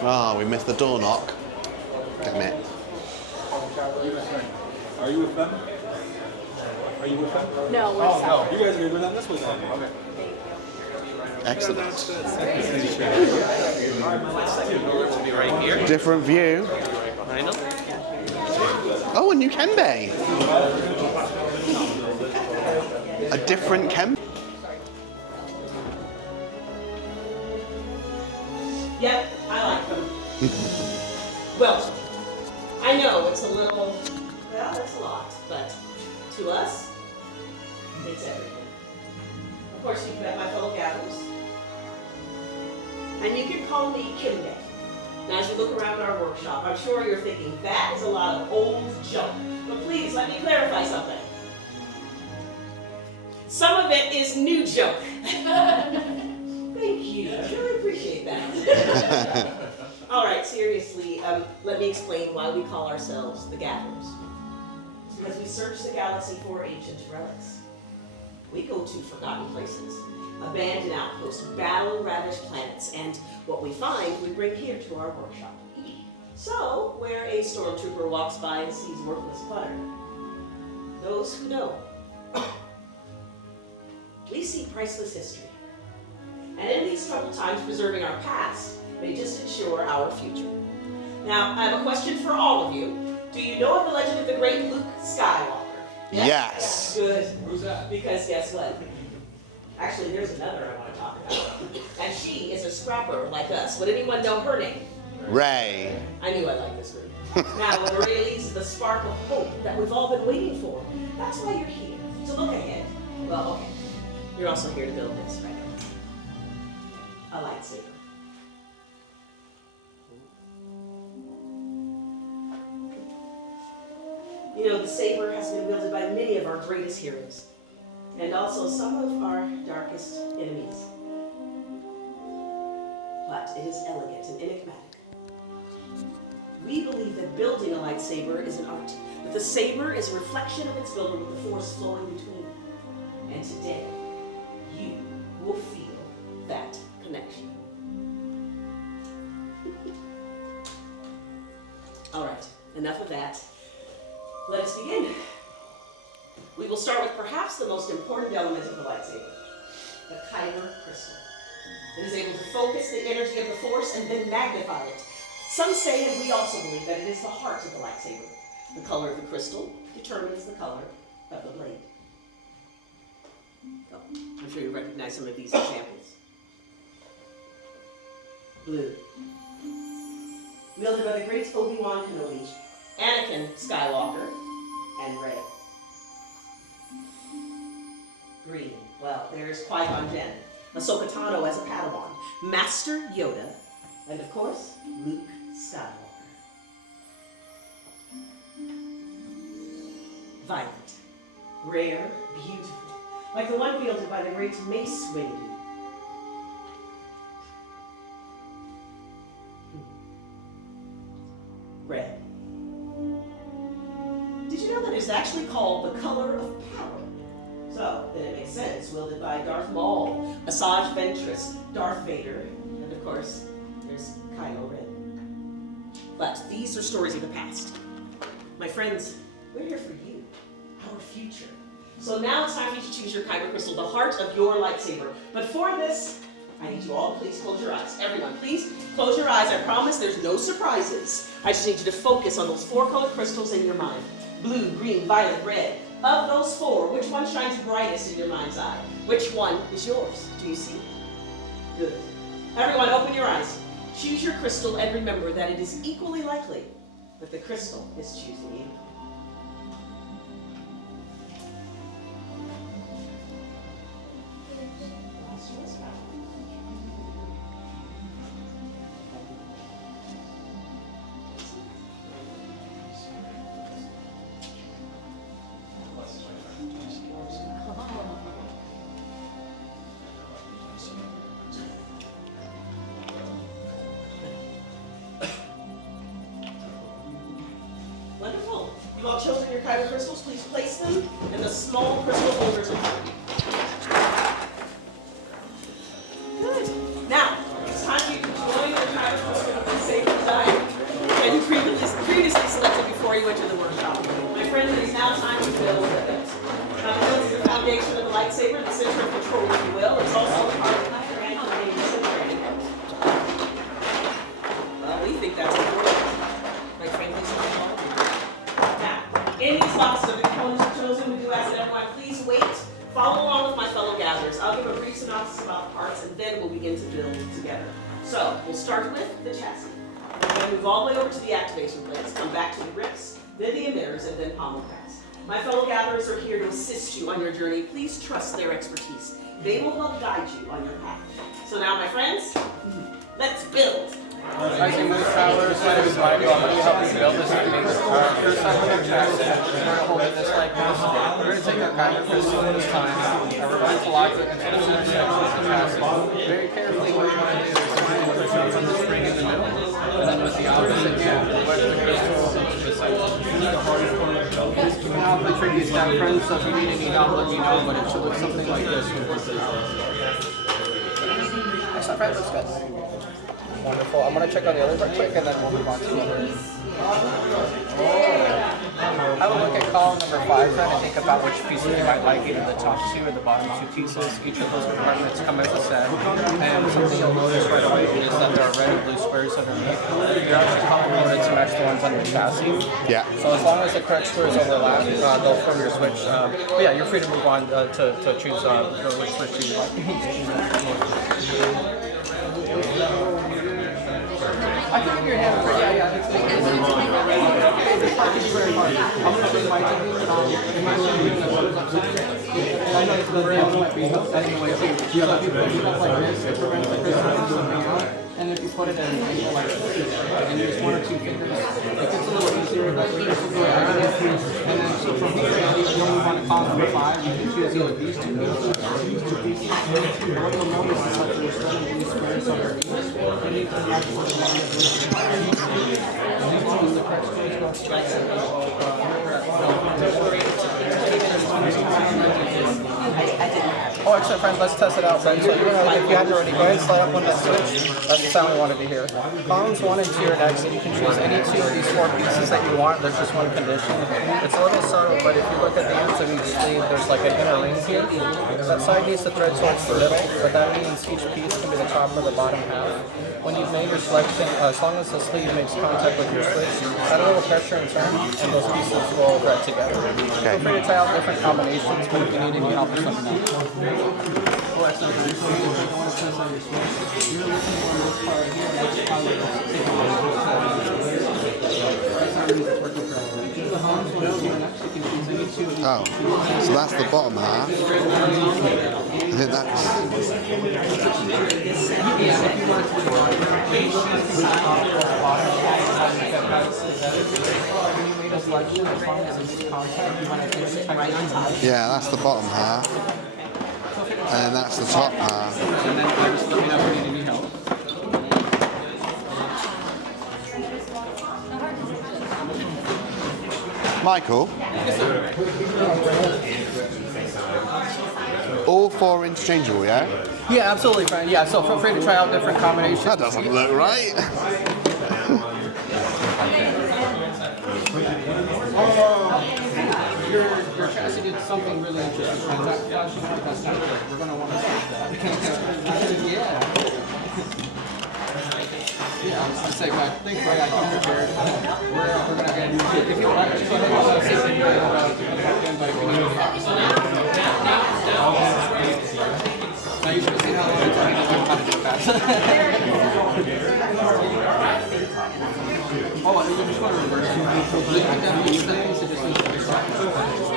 Oh, we missed the door knock. Damn it. Are you with them? Are you with them? No, we're separate. No. You guys are going to go down this way then. Okay. Excellent. To be right here. Different view. I know. Oh, a new Kenbei. A different Kenbei. Yep, I like them. Well, I know it's a little, well, it's a lot, but to us, it's everything. Of course, you've met my fellow gatherers. And you can call me Kimbe. Now, as you look around our workshop, I'm sure you're thinking, that is a lot of old junk. But please, let me clarify something. Some of it is new junk. Thank you. I really appreciate that. All right, seriously, let me explain why we call ourselves the Gatherers. It's because we search the galaxy for ancient relics. We go to forgotten places, abandoned outposts, battle-ravaged planets, and what we find, we bring here to our workshop. So, where a stormtrooper walks by and sees worthless clutter, those who know, we see priceless history. And in these troubled times, preserving our past may just ensure our future. Now, I have a question for all of you. Do you know of the legend of the great Luke Skywalker? Yes. Good. Who's that? Because guess what? Actually, there's another I want to talk about. And she is a scrapper like us. Would anyone know her name? Ray. I knew I'd like this group. Now, what really is the spark of hope that we've all been waiting for. That's why you're here, to look ahead. Well, okay. You're also here to build this, right? A lightsaber. You know, the saber has been wielded by many of our greatest heroes, and also some of our darkest enemies. But it is elegant and enigmatic. We believe that building a lightsaber is an art, that the saber is a reflection of its builder with the force flowing between them. And today, you will feel that connection. All right, enough of that. Let us begin. We will start with perhaps the most important element of the lightsaber, the kyber crystal. It is able to focus the energy of the force and then magnify it. Some say, and we also believe, that it is the heart of the lightsaber. The color of the crystal determines the color of the blade. Oh, I'm sure you recognize some of these examples. Blue. Wielded by the great Obi-Wan Kenobi, Anakin Skywalker, and Rey. Green. Well, there's Qui-Gon Jinn, Ahsoka Tano as a Padawan, Master Yoda, and of course, Luke Skywalker. Violet. Rare, beautiful, like the one wielded by the great Mace Windu. Red. Did you know that it's actually called the color of power? So, then it makes sense, wielded by Darth Maul, Asajj Ventress, Darth Vader, and of course, there's Kylo Ren. But these are stories of the past. My friends, we're here for you, our future. So now it's time for you to choose your kyber crystal, the heart of your lightsaber. But for this, I need you all to please close your eyes. Everyone, please close your eyes. I promise there's no surprises. I just need you to focus on those 4 colored crystals in your mind. Blue, green, violet, red. Of those 4, which one shines brightest in your mind's eye? Which one is yours? Do you see? Good. Everyone, open your eyes. Choose your crystal and remember that it is equally likely that the crystal is choosing you. Wonderful. You've all chosen your kyber crystals. Please place them in the small crystal holders in front of you. Good. Now, it's time for you to join your kyber crystal with the you enter the workshop. My friends, it is now time to build the hilt. Now, the hilt is the foundation of the lightsaber, the center of control, if you will. It's also a part of the grand training. Well, we think that's important. Quite frankly, so we all do. Now, in these boxes of the components chosen, we do ask that everyone please wait. Follow along with my fellow gatherers. I'll give a brief synopsis about the parts, and then we'll begin to build together. So, we'll start with the chassis. We're going to move all the way over to the activation plates, come back to the grips, then the emitters, and then pommel pads. My fellow gatherers are here to assist you on your journey. Please trust their expertise. They will help guide you on your path. So now, my friends, let's build. Hi, English travelers. My name is Michael. I'm going to be helping build this thing. First, I'm going to chassis. We're going to hold it just like this. We're going to take our kyber pistol this time. We're going to lock it into the center section of the chassis. Very carefully, what you want to do is put the spring in the middle, and then with the opposite hand, wedge the crystal into the center. Just keep an eye on the tricky step, friends. So if you need any help, let me know. But it should look something like this. Excellent, friends. Looks good. Wonderful. I'm going to check on the other real quick and then we'll move on to the other. I will look at column number 5 then and think about which pieces you might like, either the top 2 or the bottom 2 pieces. Each of those compartments come as a set. And something you'll notice right away is that there are red and blue squares underneath. They're actually color coded to match the ones on your chassis. Yeah. So as long as the correct squares overlap, they'll form your switch. But yeah, you're free to move on to choose which switch you want. I can give your hand for yeah, it's very hard. I'm going to bring my TV and I know it's the might be setting away too. So if you put it up like this, it prevents the crystal from coming out. And if you put it in an angle like this, and use 1 or 2 fingers, it gets a little easier, but the crystal go out. And then so from here, you'll move on to column number 5. You can choose either these 2 pieces or these 2 pieces. And what you'll notice is that there's some of these squares underneath. And you can actually the correct Oh, excellent, friends. Let's test it out, friends. So, if you haven't already, go ahead and slide up on that switch. That's the sound we wanted to hear. Columns 1 and 2 are next, and you can choose any 2 of these 4 pieces that you want. There's just one condition. It's a little subtle, but if you look at the ends of each sleeve, there's like an inner ring here. That side needs to thread towards the middle, but that means each piece can be the top or the bottom half. When you've made your selection, as long as the sleeve makes contact with your switch, add a little pressure and turn, and those pieces will thread together. Okay. Feel free to try out different combinations, but if you need any help, just let me know. Oh, excellent. So you want to press on your switch. You're looking for this part here, which is how you're take a look Oh, so that's the bottom half. I think that's... Yeah, that's the bottom half. And then that's the top half. And then just let me know if you need any help. Michael? All 4 interchangeable, yeah? Yeah, absolutely, friend. Yeah, so feel free to try out different combinations. That doesn't look right. Your chassis did something really interesting. We're going to want to see that. Yeah. Yeah, I was going to say, but thanks, Ray. I come prepared. We're going to get, if you want to go ahead and see if you can but if you need to now you should see how long it's going to learn how to do it fast. Oh, you just want to reverse it.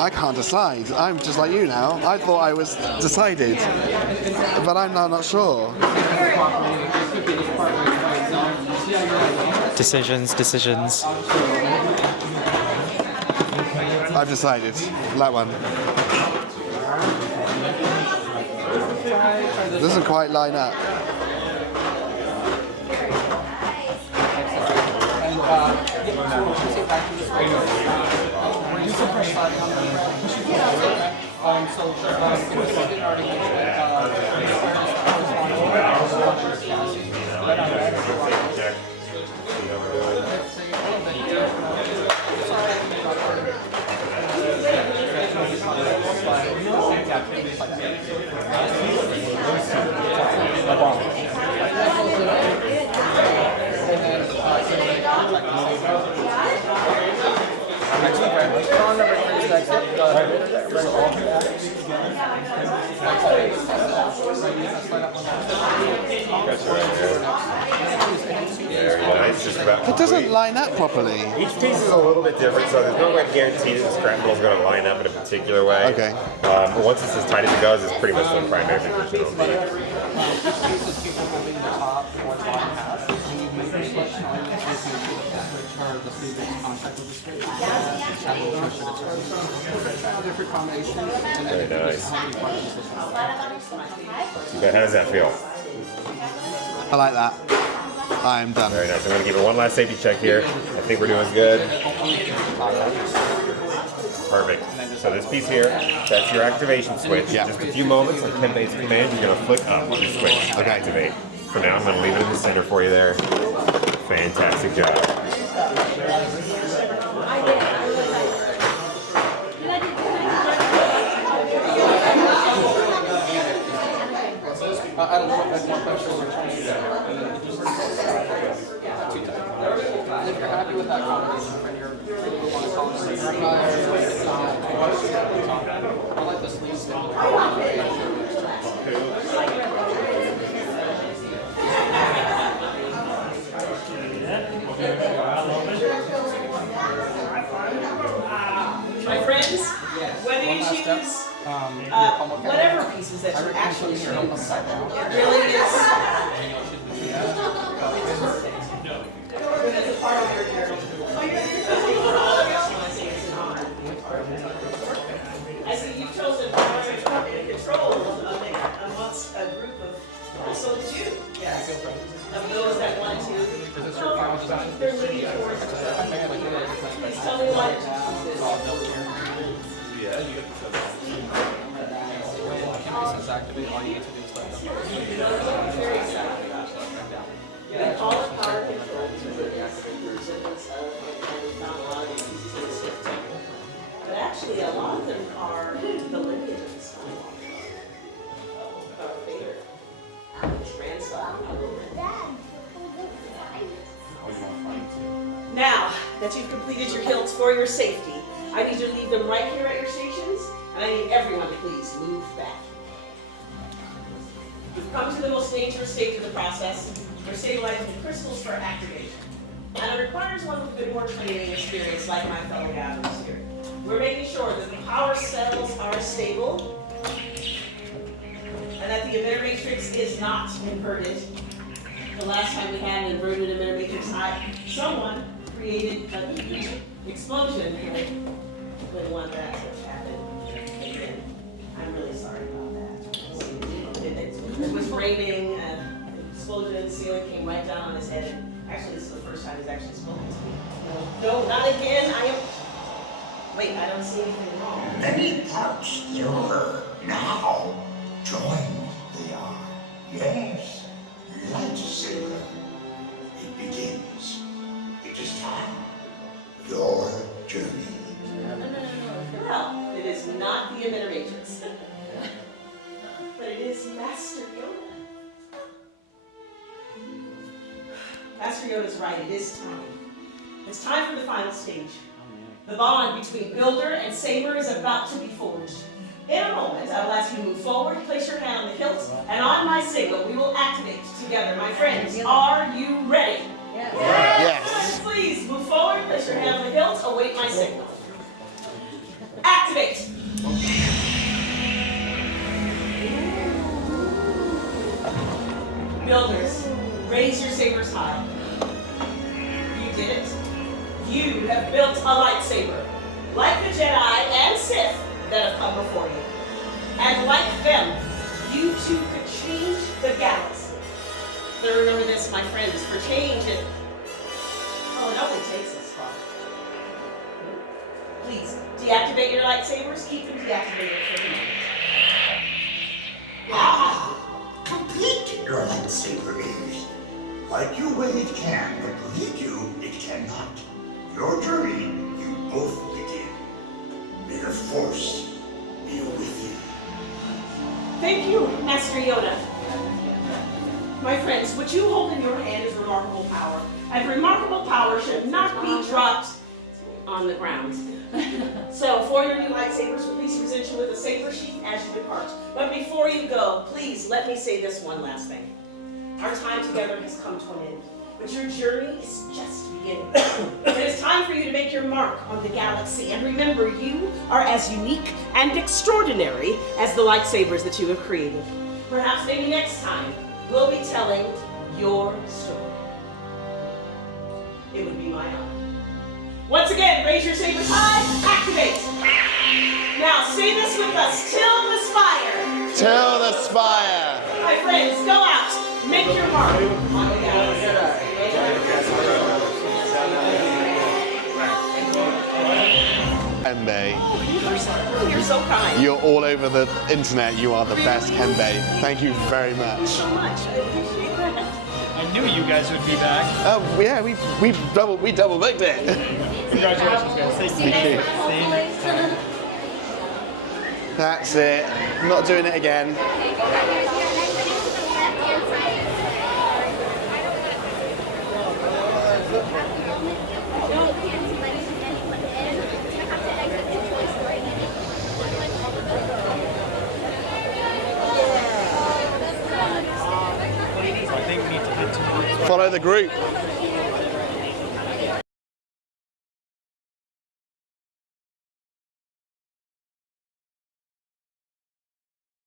I can't decide. I'm just like you now. I thought I was decided, but I'm now not sure. Decisions. I've decided. That one. It doesn't quite line up. It doesn't line up properly. Each piece is a little bit different, so there's no way to guarantee that the scramble is going to line up in a particular way. Okay. But once it's as tight as it goes, it's pretty much the primary position it'll be. Each piece is keep moving the top towards bottom half. When you make your switch, all you have to do is make sure that the switch or the sleeve makes contact with the switch. That will push it to turn. Different combinations, and then Very you can nice. just how many parts this is. Okay, how does that feel? I like that. I am done. Very nice. I'm going to give it one last safety check here. I think we're doing good. Perfect. So this piece here, that's your activation switch. Yeah. Just a few moments, like 10 basic commands, you're going to flick up the switch to activate. For now, I'm going to leave it in the center for you there. Fantastic job. I don't know if one pressure or change that. And then you just too tight. And if you're happy with that combination, and you're really want to call it I like the sleeves. My friends, whether you choose whatever pieces that you actually choose, it really is. It's a part of your journey. I see you've chosen primary control amongst a group of, so did you, yes, of those that want to. They're leaning towards. Please tell me why you choose this. Yeah, you get the activate, all you need to do is let them. They call it power control because it is the resemblance of, and we found a lot of these pieces in the Sith temple. But actually, a lot of them are the lineage of the Skywalker. Vader, his grandson. Now that you've completed your hilts for your safety, I need you to leave them right here at your stations, and I need everyone to please move back. We've come to the most dangerous stage of the process. We're stabilizing the crystals for activation. And it requires one with a bit more training and experience like my fellow gatherers here. We're making sure that the power cells are stable and that the emitter matrix is not inverted. The last time we had an inverted emitter matrix, someone created an explosion with one that happened. And I'm really sorry about that. It was raining, an explosion in the ceiling came right down on his head. And actually, this is the first time he's actually spoken to me. No, not again. Wait, I don't see anything wrong. Many parts silver. Now, join they are. Yes, Lightsaber. It begins. It is time. Your journey. Well, it is not the emitter matrix. But it is Master Yoda. Master Yoda's right, it is time. It's time for the final stage. The bond between Builder and Saber is about to be forged. In a moment, I will ask you to move forward, place your hand on the hilt, and on my signal, we will activate together. My friends, are you ready? Yes. Please move forward, place your hand on the hilt, await my signal. Activate! Builders, raise your sabers high. You did it. You have built a lightsaber, like the Jedi and Sith that have come before you. And like them, you too could change the galaxy. But remember this, my friends, for change it only takes us far. Please, deactivate your lightsabers, keep them deactivated for the moment. Complete your lightsaber is. Like you way it can, but lead you, it cannot. Your journey, you both begin. May the Force be with you. Thank you, Master Yoda. My friends, what you hold in your hand is remarkable power. And remarkable power should not be dropped on the ground. So, for your new lightsabers, please present you with a saber sheath as you depart. But before you go, please let me say this one last thing. Our time together has come to an end. but your journey is just beginning. It is time for you to make your mark on the galaxy, and remember, you are as unique and extraordinary as the lightsabers that you have created. Perhaps maybe next time, we'll be telling your story. It would be my honor. Once again, raise your sabers high, activate. Now say this with us, till the spire. Till the spire. My friends, go out, make your mark on the galaxy. Kenbei, You're so kind. you're all over the internet. You are the best, Kenbei. Thank you very much. So much. I appreciate that. I knew you guys would be back. Yeah, we double booked it. Congratulations, guys. Thank you. See you next time. That's it. I'm not doing it again. I think we need to head to Follow the group.